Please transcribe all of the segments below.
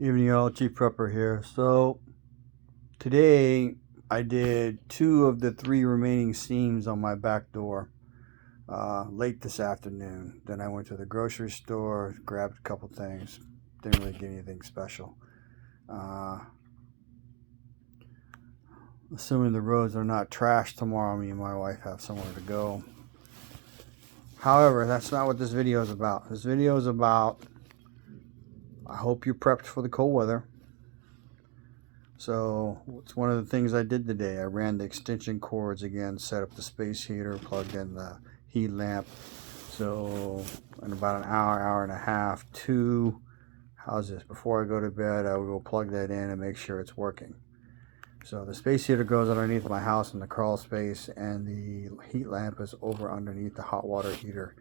Evening, y'all. Chief Prepper here. So today I did 2 of the 3 remaining seams on my back door late this afternoon. Then I went to the grocery store, grabbed a couple things. Didn't really get anything special. Uh, Assuming the roads are not trashed tomorrow, me and my wife have somewhere to go. However, that's not what this video is about. This video is about, I hope you're prepped for the cold weather. So it's one of the things I did today. I ran the extension cords again, set up the space heater, plugged in the heat lamp. So in about an hour, hour and a half, how's this? Before I go to bed, I will go plug that in and make sure it's working. So the space heater goes underneath my house in the crawl space, and the heat lamp is over underneath the hot water heater,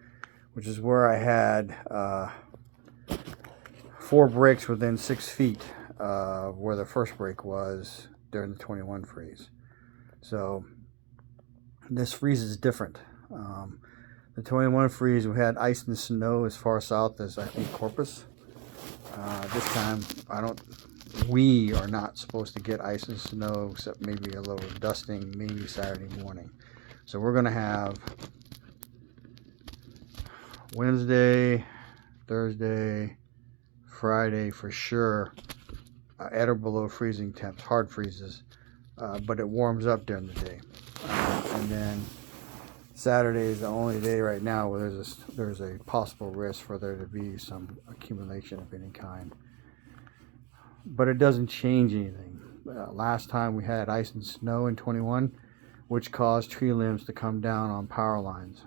which is where I had 4 breaks within 6 feet where the first break was during the 21 freeze. So this freeze is different. The 21 freeze, we had ice and snow as far south as I think Corpus. This time we are not supposed to get ice and snow except maybe a little dusting, maybe Saturday morning. So we're going to have Wednesday, Thursday, Friday for sure at or below freezing temps, hard freezes, but it warms up during the day. And then Saturday is the only day right now where there's a possible risk for there to be some accumulation of any kind. But it doesn't change anything. Last time we had ice and snow in 21, which caused tree limbs to come down on power lines,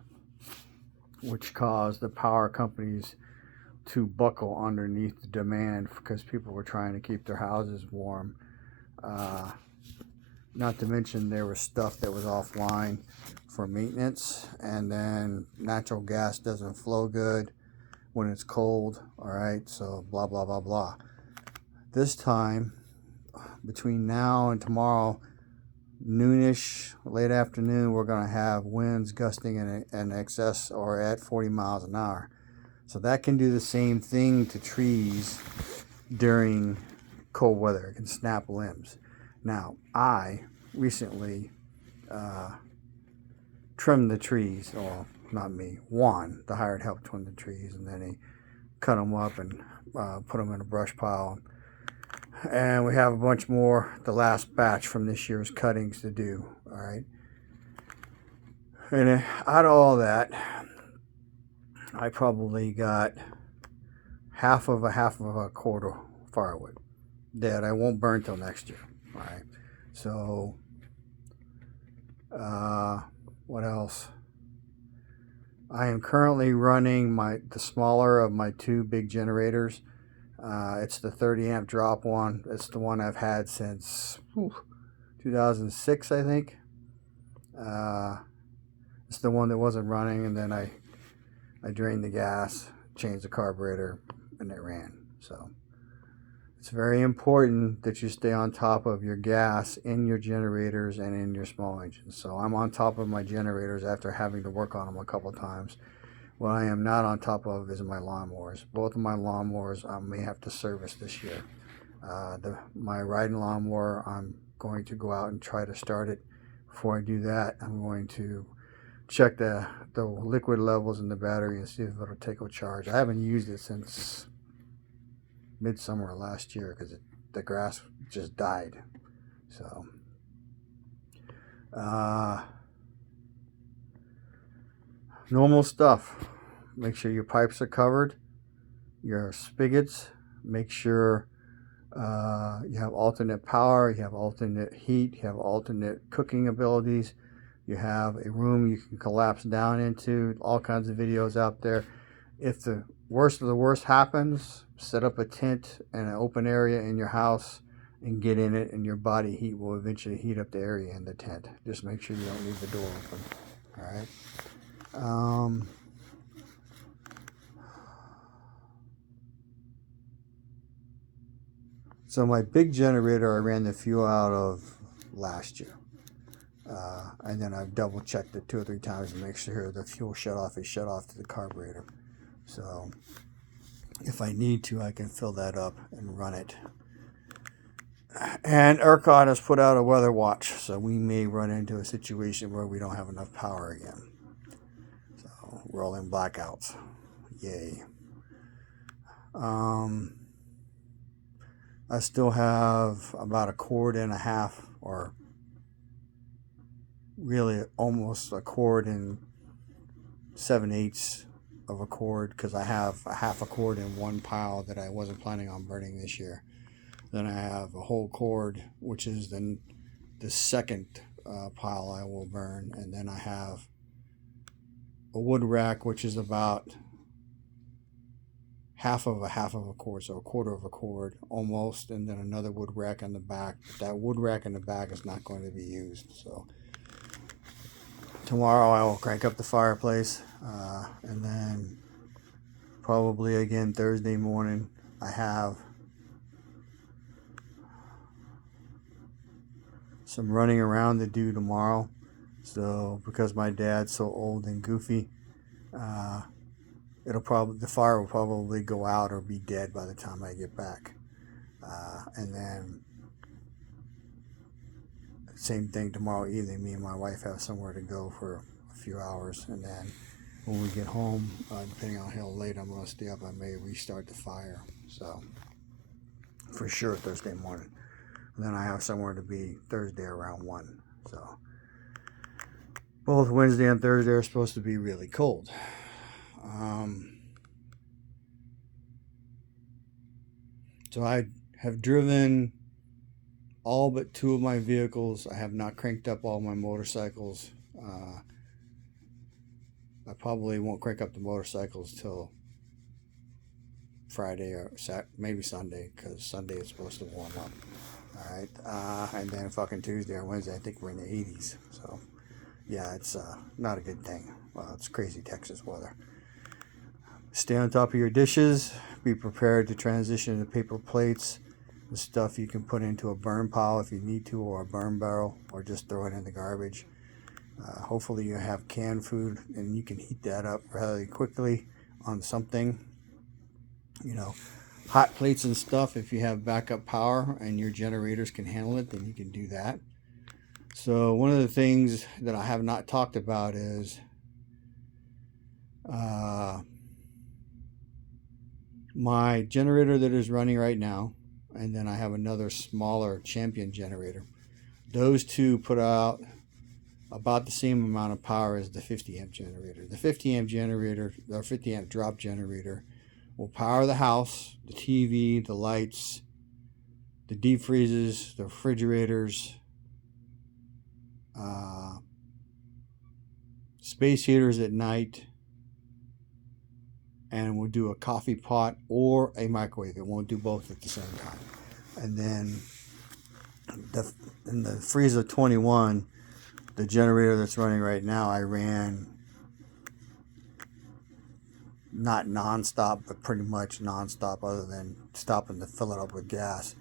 which caused the power companies to buckle underneath the demand because people were trying to keep their houses warm. Not to mention there was stuff that was offline for maintenance, and then natural gas doesn't flow good when it's cold. All right, so blah blah blah blah. This time, between now and tomorrow noonish, late afternoon, we're going to have winds gusting in excess or at 40 miles an hour. So that can do the same thing to trees during cold weather. It can snap limbs. Now, I recently trimmed the trees. Well, not me. Juan, the hired help, trimmed the trees, and then he cut them up and put them in a brush pile. And we have a bunch more, the last batch from this year's cuttings to do. All right. And out of all that, I probably got half of a cord of firewood that I won't burn till next year. All right. So, what else? I am currently running the smaller of my 2 big generators. It's the 30 amp drop one. It's the one I've had since 2006, I think. It's the one that wasn't running, and then I drained the gas, changed the carburetor, and it ran. So it's very important that you stay on top of your gas in your generators and in your small engines. So I'm on top of my generators after having to work on them a couple times. What I am not on top of is my lawnmowers. Both of my lawnmowers I may have to service this year. My riding lawnmower, I'm going to go out and try to start it. Before I do that, I'm going to check the liquid levels in the battery and see if it'll take a charge. I haven't used it since midsummer last year because the grass just died. So normal stuff. Make sure your pipes are covered, your spigots. Make sure you have alternate power, you have alternate heat, you have alternate cooking abilities. You have a room you can collapse down into. All kinds of videos out there. If the worst of the worst happens, set up a tent in an open area in your house and get in it, and your body heat will eventually heat up the area in the tent. Just make sure you don't leave the door open. All right. So my big generator, I ran the fuel out of last year. And then I've double checked it 2 or 3 times to make sure the fuel shut off is shut off to the carburetor. So if I need to, I can fill that up and run it. And ERCOT has put out a weather watch, so we may run into a situation where we don't have enough power again. So, rolling blackouts. Yay. I still have about a cord and a half, or really almost a cord and 7/8 of a cord, because I have a half a cord in one pile that I wasn't planning on burning this year. Then I have a whole cord, which is the second pile I will burn, and then I have a wood rack, which is about half of a cord, so a quarter of a cord almost, and then another wood rack on the back. But that wood rack in the back is not going to be used. So tomorrow I will crank up the fireplace, and then probably again Thursday morning I have some running around to do tomorrow. So because my dad's so old and goofy, the fire will probably go out or be dead by the time I get back. And then same thing tomorrow evening. Me and my wife have somewhere to go for a few hours, and then when we get home, depending on how late I'm going to stay up, I may restart the fire. So for sure Thursday morning. And then I have somewhere to be Thursday around 1. So both Wednesday and Thursday are supposed to be really cold. So I have driven all but 2 of my vehicles. I have not cranked up all my motorcycles. I probably won't crank up the motorcycles till Friday or maybe Sunday, because Sunday is supposed to warm up. All right, and then fucking Tuesday or Wednesday, I think we're in the 80s. So yeah, it's not a good thing. Well, it's crazy Texas weather. Stay on top of your dishes. Be prepared to transition to paper plates. The stuff you can put into a burn pile if you need to, or a burn barrel, or just throw it in the garbage. Hopefully you have canned food and you can heat that up rather quickly on something. Hot plates and stuff, if you have backup power and your generators can handle it, then you can do that. So one of the things that I have not talked about is my generator that is running right now, and then I have another smaller Champion generator. Those two put out about the same amount of power as the 50 amp generator. The 50 amp generator, or 50 amp drop generator, will power the house, the TV, the lights, the deep freezes, the refrigerators, space heaters at night, and we'll do a coffee pot or a microwave. It won't do both at the same time. And then in the Freezer 21, the generator that's running right now, I ran not nonstop, but pretty much nonstop, other than stopping to fill it up with gas,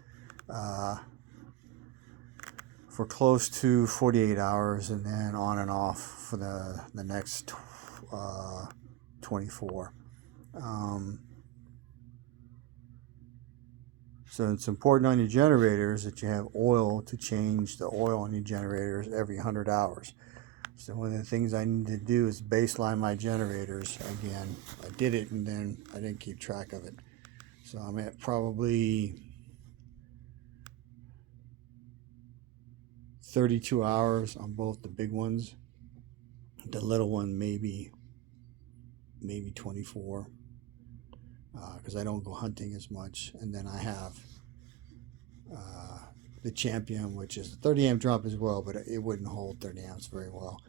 for close to 48 hours, and then on and off for the next 24. So it's important on your generators that you have oil to change the oil on your generators every 100 hours. So one of the things I need to do is baseline my generators again. I did it and then I didn't keep track of it. So I'm at probably 32 hours on both the big ones. The little one maybe 24, because I don't go hunting as much. And then I have the Champion, which is a 30 amp drop as well, but it wouldn't hold 30 amps very well.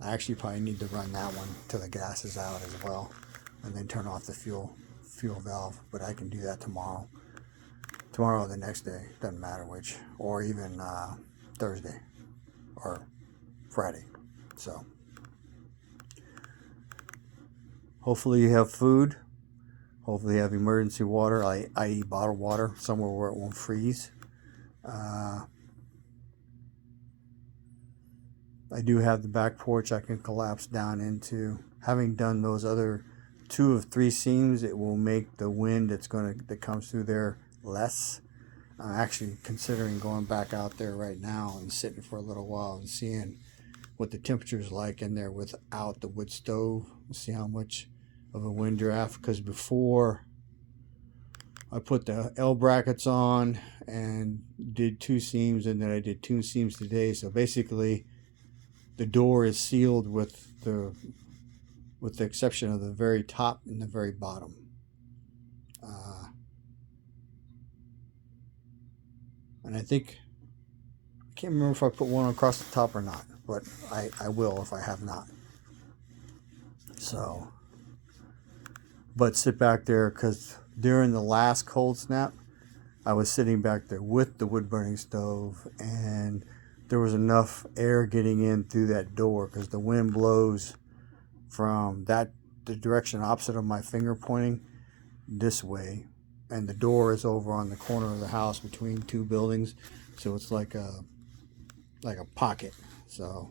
I actually probably need to run that one till the gas is out as well, and then turn off the fuel valve. But I can do that tomorrow or the next day, doesn't matter which, or even Thursday or Friday. So hopefully you have food. Hopefully you have emergency water, i.e. bottled water, somewhere where it won't freeze. I do have the back porch I can collapse down into. Having done those other 2 of 3 seams, it will make the wind that comes through there less. I'm actually considering going back out there right now and sitting for a little while and seeing what the temperature is like in there without the wood stove. See how much of a wind draft, because before I put the L brackets on and did 2 seams, and then I did 2 seams today. So basically the door is sealed with the exception of the very top and the very bottom. And I think, I can't remember if I put one across the top or not, but I will if I have not. So, but sit back there, because during the last cold snap, I was sitting back there with the wood burning stove, and there was enough air getting in through that door, because the wind blows from the direction opposite of my finger pointing this way, and the door is over on the corner of the house between 2 buildings, so it's like a pocket. So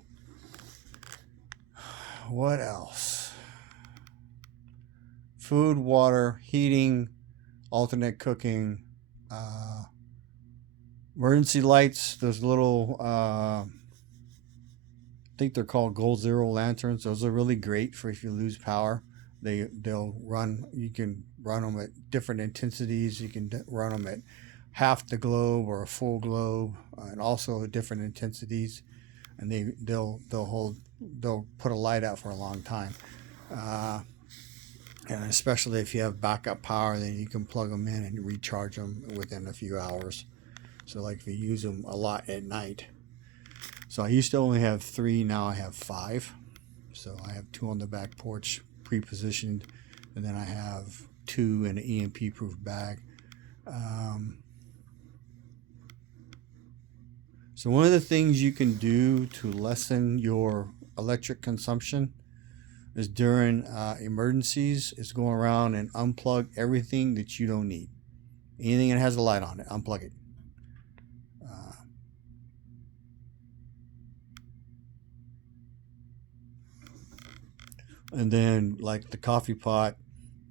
what else? Food, water, heating, alternate cooking, emergency lights. Those little I think they're called Gold Zero lanterns. Those are really great for if you lose power. They'll run. You can run them at different intensities. You can run them at half the globe or a full globe, and also at different intensities. And they'll put a light out for a long time. And especially if you have backup power, then you can plug them in and recharge them within a few hours. So like if you use them a lot at night. So I used to only have 3, now I have 5. So I have 2 on the back porch pre-positioned, and then I have 2 in an EMP proof bag. So one of the things you can do to lessen your electric consumption is during emergencies is go around and unplug everything that you don't need. Anything that has a light on it, unplug it. And then like the coffee pot,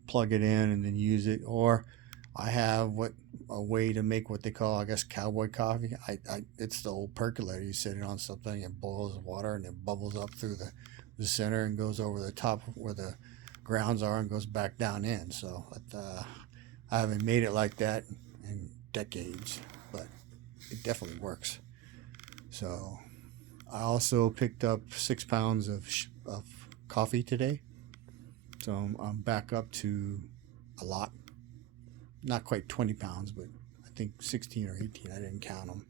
plug it in and then use it. Or I have a way to make what they call, I guess, cowboy coffee. It's the old percolator. You set it on something, it boils water and it bubbles up through the center and goes over the top where the grounds are and goes back down in. So I haven't made it like that in decades, but it definitely works. So I also picked up 6 pounds of coffee today. So I'm back up to a lot. Not quite 20 pounds, but I think 16 or 18. I didn't count them.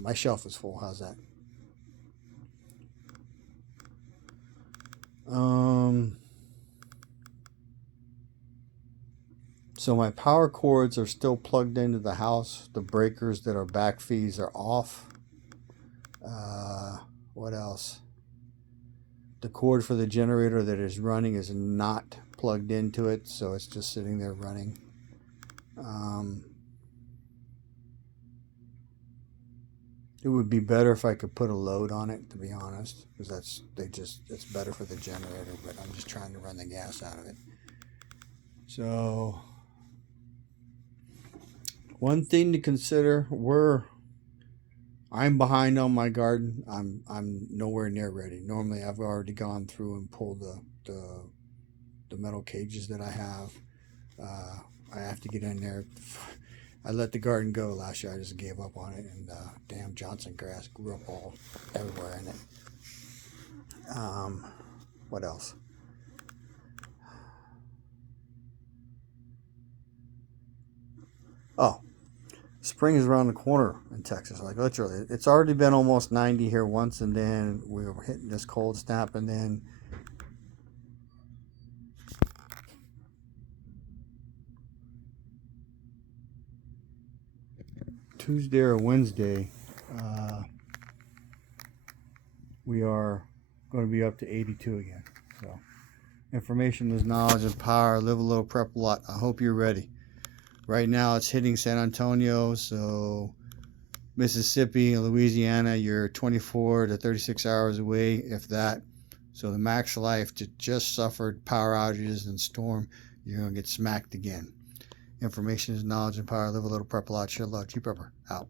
My shelf is full. How's that? So my power cords are still plugged into the house. The breakers that are back feeds are off. What else? The cord for the generator that is running is not plugged into it, so it's just sitting there running. It would be better if I could put a load on it, to be honest, because it's better for the generator, but I'm just trying to run the gas out of it. So one thing to consider, I'm behind on my garden. I'm nowhere near ready. Normally I've already gone through and pulled the metal cages that I have. I have to get in there. I let the garden go last year. I just gave up on it, and damn Johnson grass grew up all everywhere in it. What else? Oh, spring is around the corner in Texas. Like literally, it's already been almost 90 here once, and then we were hitting this cold snap, and then Tuesday or Wednesday, we are going to be up to 82 again. So, information is knowledge and power. Live a little, prep a lot. I hope you're ready. Right now, it's hitting San Antonio, so Mississippi and Louisiana, you're 24 to 36 hours away, if that. So the Max Life that just suffered power outages and storm, you're going to get smacked again. Information is knowledge and power. Live a little, prep a lot, share a lot. T Prepper out.